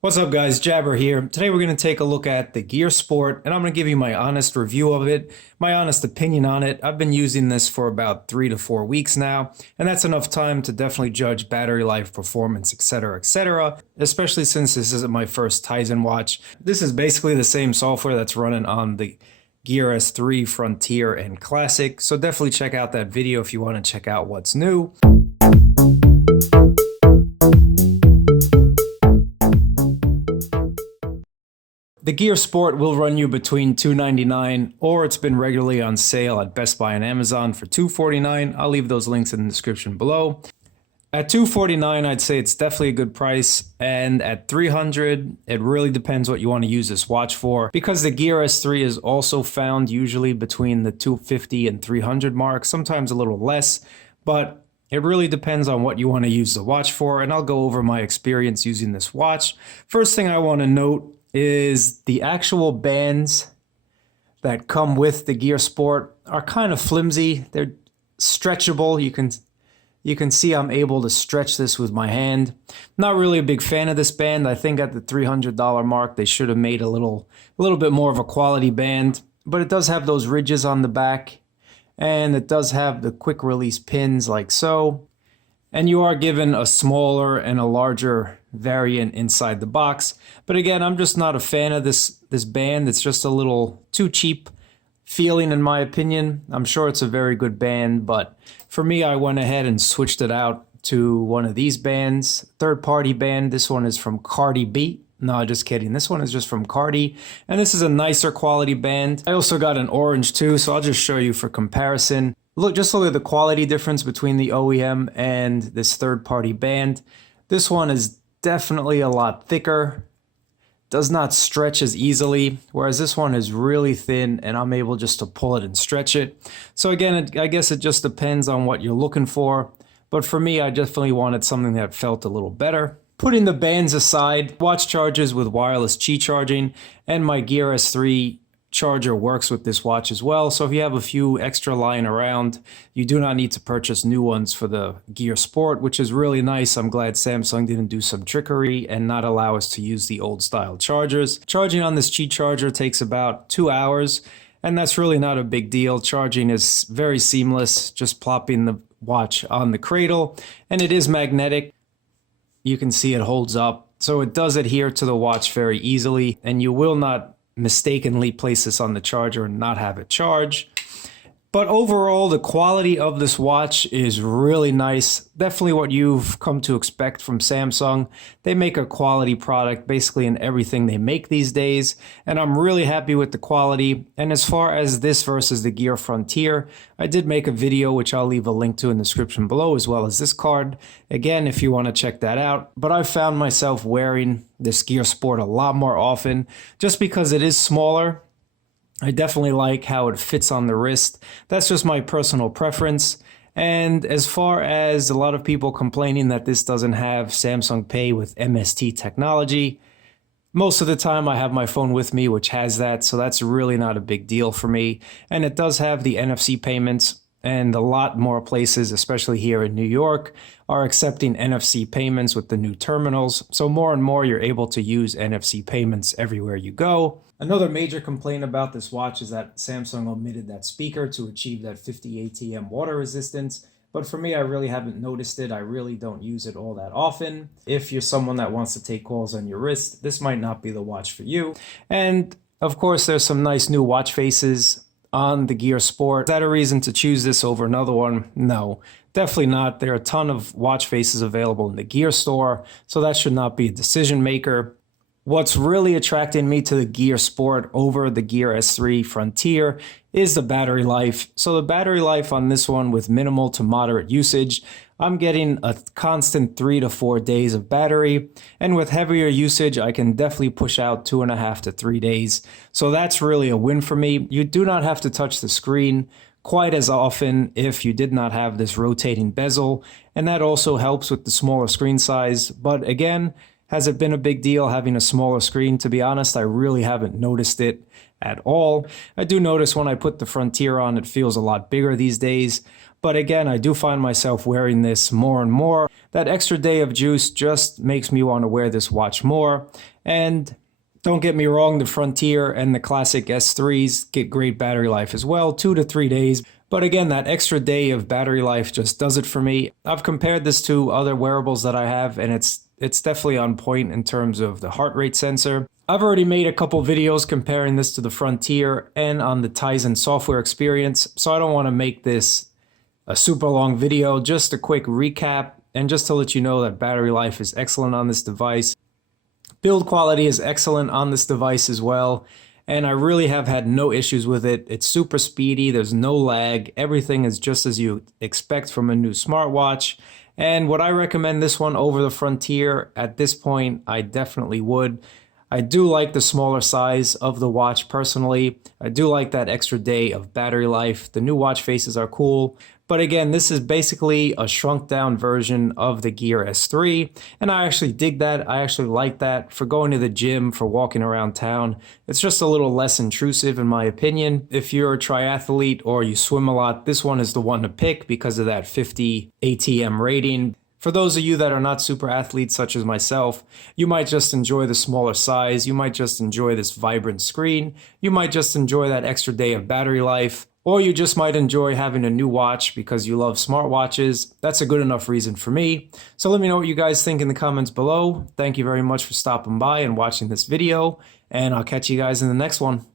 What's up guys, Jabber here. Today we're going to take a look at the Gear Sport and I'm going to give you my honest review of it, my honest opinion on it. I've been using this for about 3 to 4 weeks now, and that's enough time to definitely judge battery life, performance, etc., especially since this isn't my first Tizen watch. This is basically the same software that's running on the Gear S3, Frontier, and Classic, so definitely check out that video if you want to check out what's new. The Gear Sport will run you between $299 or it's been regularly on sale at Best Buy and Amazon for $249. I'll leave those links in the description below. At $249, I'd say it's definitely a good price, and at $300, it really depends what you want to use this watch for, because the Gear S3 is also found usually between the $250 and $300 mark, sometimes a little less, but it really depends on what you want to use the watch for, and I'll go over my experience using this watch. First thing I want to note is the actual bands that come with the Gear Sport are kind of flimsy. They're stretchable. You can see I'm able to stretch this with my hand. Not really a big fan of this band. I think at the $300 mark they should have made a little bit more of a quality band, but it does have those ridges on the back, and it does have the quick release pins like so. And you are given a smaller and a larger variant inside the box. But again, I'm just not a fan of this band. It's just a little too cheap feeling in my opinion. I'm sure it's a very good band, but for me, I went ahead and switched it out to one of these bands, third-party band. This one is from Carty. No, just kidding. This one is just from Carty, and this is a nicer quality band. I also got an orange too, so I'll just show you for comparison. Just look at the quality difference between the OEM and this third-party band. This one is definitely a lot thicker, does not stretch as easily, whereas this one is really thin and I'm able just to pull it and stretch it. So again, I guess it just depends on what you're looking for, but for me, I definitely wanted something that felt a little better. Putting the bands aside, watch charges with wireless Qi charging, and my Gear S3 charger works with this watch as well, so if you have a few extra lying around, you do not need to purchase new ones for the Gear Sport, which is really nice. I'm glad Samsung didn't do some trickery and not allow us to use the old style chargers. Charging on this Qi charger takes about 2 hours, and that's really not a big deal. Charging is very seamless, just plopping the watch on the cradle, and it is magnetic. You can see it holds up, so it does adhere to the watch very easily, and you will not mistakenly place this on the charger and not have it charge. But overall, the quality of this watch is really nice. Definitely what you've come to expect from Samsung. They make a quality product basically in everything they make these days, and I'm really happy with the quality. And as far as this versus the Gear Frontier, I did make a video which I'll leave a link to in the description below, as well as this card, again, if you want to check that out. But I found myself wearing this Gear Sport a lot more often just because it is smaller. I definitely like how it fits on the wrist. That's just my personal preference. And as far as a lot of people complaining that this doesn't have Samsung Pay with MST technology, most of the time I have my phone with me which has that, so that's really not a big deal for me. And it does have the NFC payments, and a lot more places, especially here in New York, are accepting NFC payments with the new terminals. So more and more you're able to use NFC payments everywhere you go. Another major complaint about this watch is that Samsung omitted that speaker to achieve that 50 ATM water resistance. But for me, I really haven't noticed it. I really don't use it all that often. If you're someone that wants to take calls on your wrist, this might not be the watch for you. And of course, there's some nice new watch faces on the Gear Sport. Is that a reason to choose this over another one? No, definitely not. There are a ton of watch faces available in the Gear store, so that should not be a decision maker. What's really attracting me to the Gear Sport over the Gear S3 Frontier is the battery life. So the battery life on this one, with minimal to moderate usage, I'm getting a constant 3 to 4 days of battery, and with heavier usage I can definitely push out 2.5 to 3 days. So that's really a win for me. You do not have to touch the screen quite as often if you did not have this rotating bezel, and that also helps with the smaller screen size. But again, Has it been a big deal having a smaller screen? To be honest, I really haven't noticed it at all. I do notice when I put the Frontier on, it feels a lot bigger these days. But again, I do find myself wearing this more and more. That extra day of juice just makes me want to wear this watch more. And don't get me wrong, the Frontier and the classic S3s get great battery life as well, 2 to 3 days. But again, that extra day of battery life just does it for me. I've compared this to other wearables that I have, and it's definitely on point in terms of the heart rate sensor. I've already made a couple videos comparing this to the Frontier and on the Tizen software experience, so I don't want to make this a super long video. Just a quick recap, and just to let you know that battery life is excellent on this device. Build quality is excellent on this device as well, and I really have had no issues with it. It's super speedy, there's no lag, everything is just as you expect from a new smartwatch. And would I recommend this one over the Frontier? At this point, I definitely would. I do like the smaller size of the watch personally. I do like that extra day of battery life. The new watch faces are cool. But again, this is basically a shrunk down version of the Gear S3. And I actually dig that. I actually like that for going to the gym, for walking around town. It's just a little less intrusive in my opinion. If you're a triathlete or you swim a lot, this one is the one to pick because of that 50 ATM rating. For those of you that are not super athletes such as myself, you might just enjoy the smaller size, you might just enjoy this vibrant screen, you might just enjoy that extra day of battery life, or you just might enjoy having a new watch because you love smartwatches. That's a good enough reason for me. So let me know what you guys think in the comments below. Thank you very much for stopping by and watching this video, and I'll catch you guys in the next one.